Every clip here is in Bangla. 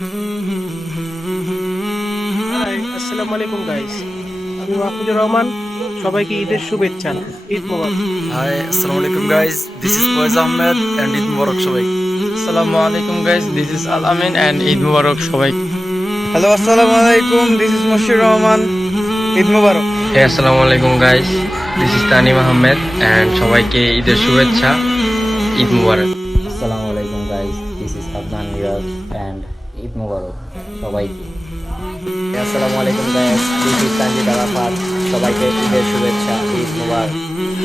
হাই, আসসালামু আলাইকুম গাইস। আমি মাহফুজুর রহমান। সবাইকে ঈদের শুভেচ্ছা। ঈদ মোবারক। Hi, Assalamu alaikum guys. This is Faiz Ahmed and Eid Mubarak সবাই। আসসালামু আলাইকুম guys, this is Al Amin and Eid মুবারক সবাই। হ্যালো, আসসালামু আলাইকুম, দিস ইজ মশির রহমান। ঈদ মুবারক। হে আসসালামু আলাইকুম guys, this is Tanim Ahmed and সবাইকে ঈদের শুভেচ্ছা, ঈদ মুবারক। আসসালামু আলাইকুম guys, this is Adnan Miraj and Eid মুবারক সবাইকে। আসসালামু আলাইকুম guys, this is Tanjid Arafat, সবাইকে ঈদের শুভেচ্ছা, ঈদ মুবারক।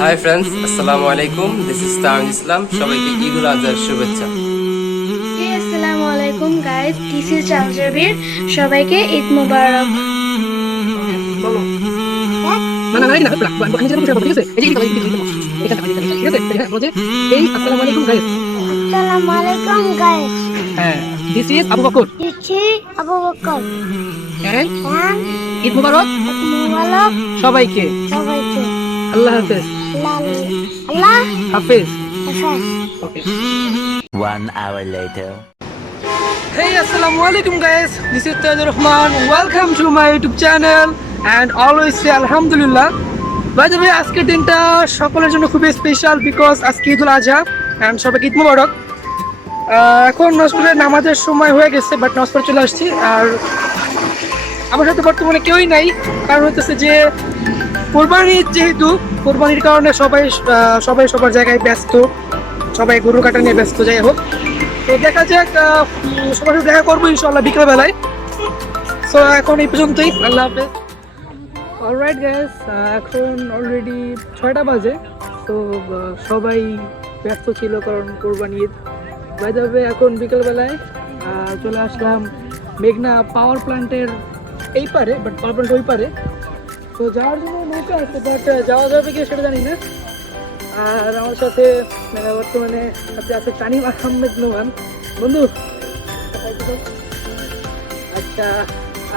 হাই ফ্রেন্ডস, আসসালামু আলাইকুম, দিস ইজ তামিম ইসলাম, সবাইকে ঈদ উল আজহার শুভেচ্ছা। Hey, assalamu alaikum guys, this is Jamshabir, সবাইকে ঈদ মোবারক। আসসালামু আলাইকুম গাইস, হ্যাঁ, দিস ইজ আবু বকর দিচ্ছি আবু বকর এন্ড and ঈদ মুবারক ঈদ মোবারক সবাইকে। সবাইকে। আল্লাহ হাফেজ। আল্লাহ হাফেজ। হাফেজ। ওকে। 1 hour later. Hey, assalamu alaikum guys, this is Tayyur Rahman, welcome to my YouTube channel and always say alhamdulillah. By the way, আজকের দিনটা সকলের জন্য খুবই স্পেশাল বিকজ আজকে ঈদ উল আজহা এন্ড সবাইকে ঈদ মুবারক। এখন নজরুলের নামাজের সময় হয়ে গেছে, বাট নামাজ পড়ে চলে আসছি। আর আমার সাথে বর্তমানে কেউই নাই, কারণ হচ্ছে যে কোরবানি, যেহেতু কোরবানির কারণে সবাই সবার জায়গায় ব্যস্ত, সবাই গরু কাটা নিয়ে ব্যস্ত। যাই হোক, তো দেখা যাক, সবার সাথে দেখা করবো ইনশাল্লাহ বিকেলবেলায়। সো এখন এই পর্যন্তই, আল্লাহ হাফেজ। অলরাইট গাইস, এখন অলরেডি 6টা বাজে। তো সবাই ব্যস্ত ছিল কারণ কোরবানি ঈদ। বাই দ্য ওয়ে, এখন বিকেলবেলায় চলে আসলাম মেঘনা পাওয়ার প্ল্যান্টের এই পারে, বাট পাওয়ার প্ল্যান্ট ওই পারে। তো যাওয়ার জন্য নৌকা আছে, বাট যাওয়া যাবে কি সেটা জানি না। আর আমার সাথে বর্তমানে আছে তানিম আহমেদ নোমান বন্ধু। আচ্ছা,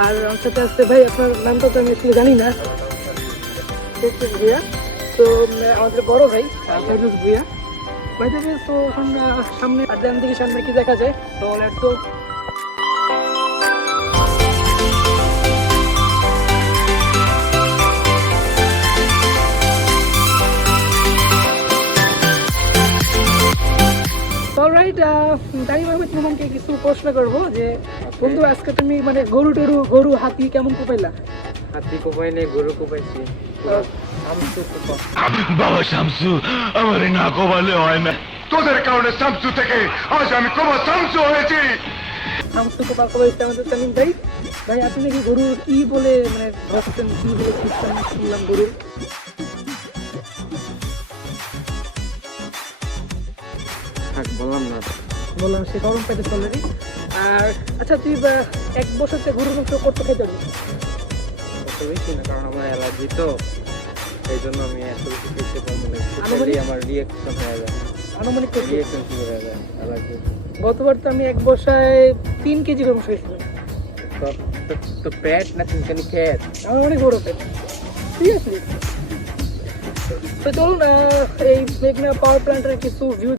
আর আমার সাথে আসছে ভাই, আপনার নামটা তো আমি আসলে জানি না, ভুইয়া। তো আমাদের বড় ভাই ফেরদৌস ভুইয়া। ভাই দেবে তো এখন সামনে আর দিকে সামনে কি দেখা যায়, তো let's go. Alright, Tanim Ahmed নোমানকে কিছু প্রশ্ন করবো যে বন্ধু, আজকে তুমি মানে গরু হাতি কেমন কোপাইলা? হাতি কোপাই নেই, গরু কোপাইছি। বাবা শামসু, আমার না কোবালে হয় না। তোদের কারণে শামসু থেকে আজ আমি কোবা শামসু হয়েছি। শামসু কোপাইছে আমাদের তানিম ভাই। ভাই, আপনি নাকি গরু কি বলে মানে ধরছেন, কি বলে সিস্টেম শুনলাম গরুর? বললাম সে গরম পেটেছে অলরেডি। আর আচ্ছা, তুই 1 বছর থেকে গরুর মাংস করতে খেতে যাবি? বেশি না, কারণ আমার অ্যালার্জি, তো এই জন্য আমি এত বেশি খেতে পারবো না। আমার রিয়াকশন হয়ে যায়, আনুমানিক কত? রিয়াকশন শুরু হয়ে যায় অ্যালার্জি। গতবার তো আমি 1 বসায় 3 কেজি গরু মাংস খেয়েছিলাম। তো পেট না চিনকানি খেত। আমার অনেক বড় পেট, সিরিয়াসলি। তো চলুন, এই মেঘনা পাওয়ার প্ল্যান্টের কিছু ভিউ।